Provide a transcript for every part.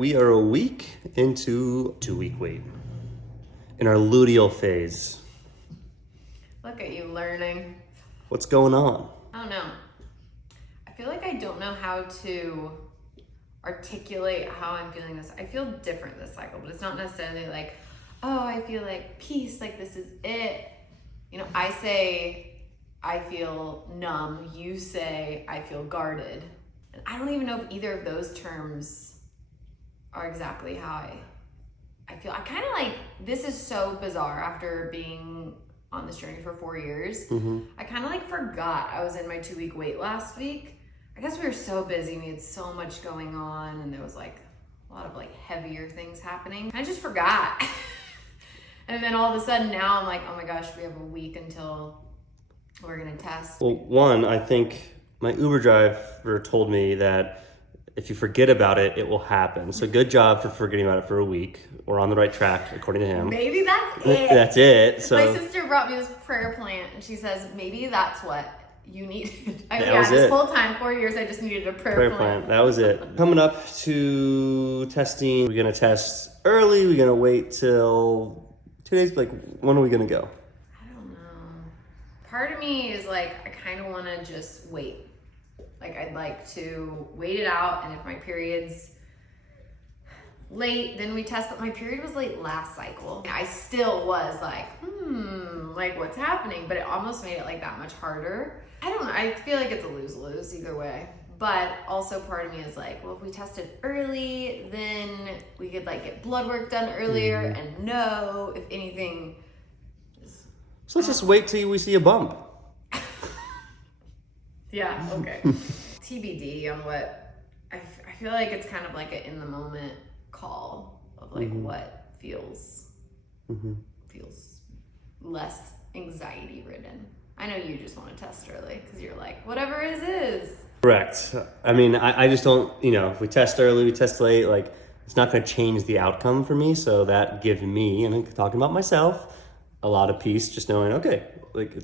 we are a week into 2-week wait in our luteal phase. Look at you learning. What's going on? I don't know. I feel like I don't know how to articulate how I'm feeling this. I feel different this cycle, but it's not necessarily like, oh, I feel like peace, like this is it. You know, I say I feel numb. You say I feel guarded. And I don't even know if either of those terms are exactly how I feel. I kind of like, this is so bizarre after being on this journey for 4 years. I kind of like forgot I was in my 2-week wait last week. I guess we were so busy, we had so much going on, and there was like a lot of like heavier things happening. I just forgot. And then all of a sudden now I'm like, oh my gosh, we have a week until we're gonna test. Well, one, I think my Uber driver told me that if you forget about it, it will happen. So good job for forgetting about it for a week. We're on the right track, according to him. Maybe that's it. That's it. So my sister brought me this prayer plant, and she says, maybe that's what you needed. This whole time, 4 years, I just needed a prayer plant. That was it. Coming up to testing, we're gonna test early. We're gonna wait till 2 days. Like, when are we gonna go? I don't know. Part of me is like, I kind of want to just wait. Like, I'd like to wait it out, and if my period's late, then we test. But my period was late last cycle. I still was like, like what's happening? But it almost made it like that much harder. I don't know. I feel like it's a lose-lose either way. But also part of me is like, well, if we tested early, then we could like get blood work done earlier and know if anything. So let's just wait till we see a bump. Yeah, okay. TBD on what, I feel like it's kind of like an in the moment call of like what feels less anxiety ridden. I know you just want to test early because you're like, whatever it is. Correct. I mean, I just don't, if we test early, we test late, like it's not going to change the outcome for me. So that gives me, and I'm talking about myself, a lot of peace just knowing, okay, like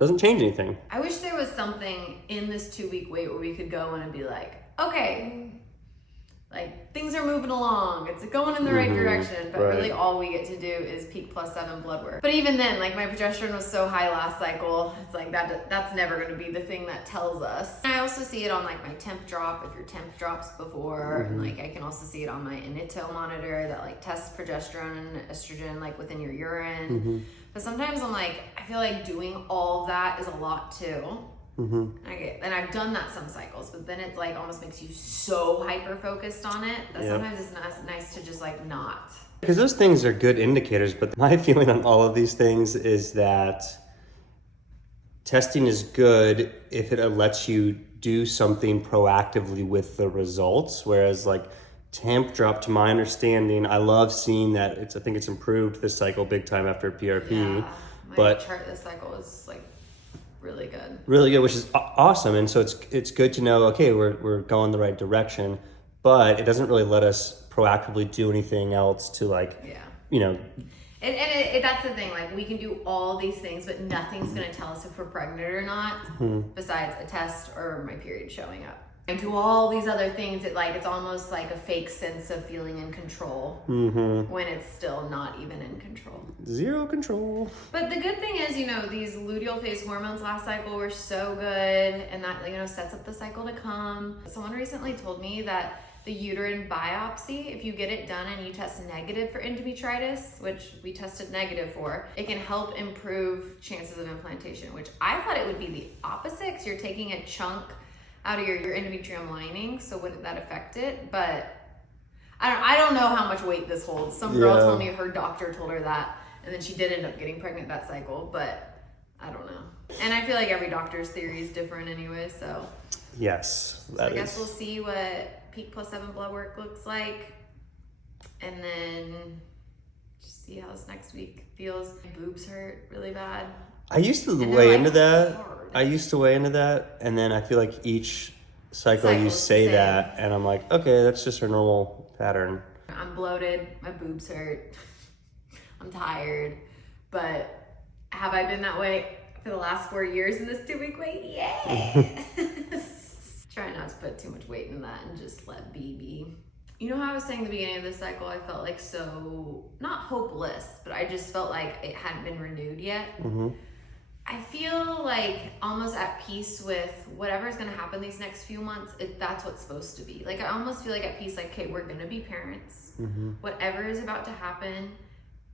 doesn't change anything. I wish there was something in this 2-week wait where we could go in and be like, okay, like things are moving along, it's going in the right direction, but really all we get to do is peak +7 blood work. But even then, like my progesterone was so high last cycle, it's like that's never going to be the thing that tells us. I also see it on like my temp drop, if your temp drops before, and like I can also see it on my inito monitor that like tests progesterone and estrogen like within your urine. But sometimes I'm like, I feel like doing all that is a lot too. And I've done that some cycles, but then it's like almost makes you so hyper focused on it that sometimes it's nice to just like not. Because those things are good indicators, but my feeling on all of these things is that testing is good if it lets you do something proactively with the results, whereas like temp drop, to my understanding, I love seeing that I think it's improved this cycle big time after PRP. Yeah, my chart this cycle is like really good, which is awesome. And so it's good to know, okay, we're going the right direction, but it doesn't really let us proactively do anything else to like, And that's the thing, like we can do all these things, but nothing's gonna tell us if we're pregnant or not, besides a test or my period showing up. I do all these other things, it's almost like a fake sense of feeling in control when it's still not even in control. Zero control. But the good thing is, these luteal phase hormones last cycle were so good, and that, sets up the cycle to come. Someone recently told me that the uterine biopsy, if you get it done and you test negative for endometritis, which we tested negative for, it can help improve chances of implantation, which I thought it would be the opposite because you're taking a chunk out of your endometrium lining, so wouldn't that affect it? But I don't know how much weight this holds. Some girl told me her doctor told her that, and then she did end up getting pregnant that cycle, but I don't know. And I feel like every doctor's theory is different anyway, so. Yes, I guess we'll see what peak +7 blood work looks like, and then just see how this next week feels. My boobs hurt really bad. I used to weigh into that. And then I feel like each cycle you say that, and I'm like, okay, that's just our normal pattern. I'm bloated, my boobs hurt, I'm tired, but have I been that way for the last 4 years in this 2-week wait? Yeah. Try not to put too much weight in that and just let be. You know how I was saying at the beginning of this cycle, I felt like so, not hopeless, but I just felt like it hadn't been renewed yet. I feel like almost at peace with whatever's going to happen these next few months, if that's what's supposed to be. Like, I almost feel like at peace, like, okay, we're going to be parents. Whatever is about to happen,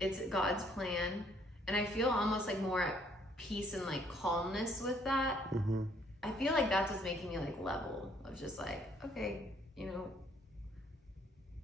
it's God's plan. And I feel almost like more at peace and like calmness with that. I feel like that's what's making me like level of just like, okay, you know,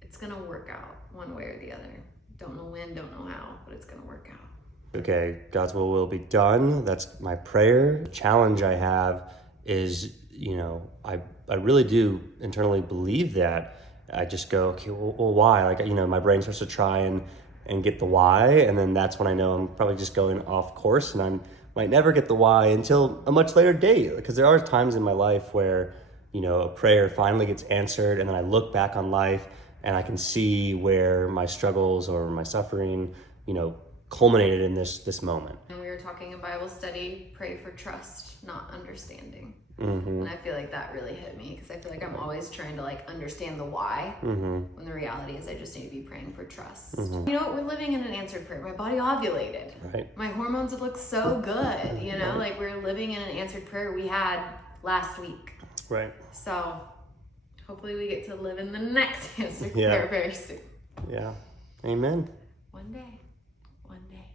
it's going to work out one way or the other. Don't know when, don't know how, but it's going to work out. Okay, God's will be done. That's my prayer. The challenge I have is, you know, I really do internally believe that. I just go, okay, well why? Like, you know, my brain starts to try and get the why, and then that's when I know I'm probably just going off course, and I might never get the why until a much later date. Because there are times in my life where, you know, a prayer finally gets answered, and then I look back on life and I can see where my struggles or my suffering, you know, culminated in this moment. And we were talking in Bible study, pray for trust, not understanding. And I feel like that really hit me, because I feel like I'm always trying to like understand the why, when the reality is I just need to be praying for trust. You know what? We're living in an answered prayer. My body ovulated. Right. My hormones have looked so good. You know, like we're living in an answered prayer we had last week. Right. So hopefully we get to live in the next answered prayer very soon. Yeah. Amen. One day. One day.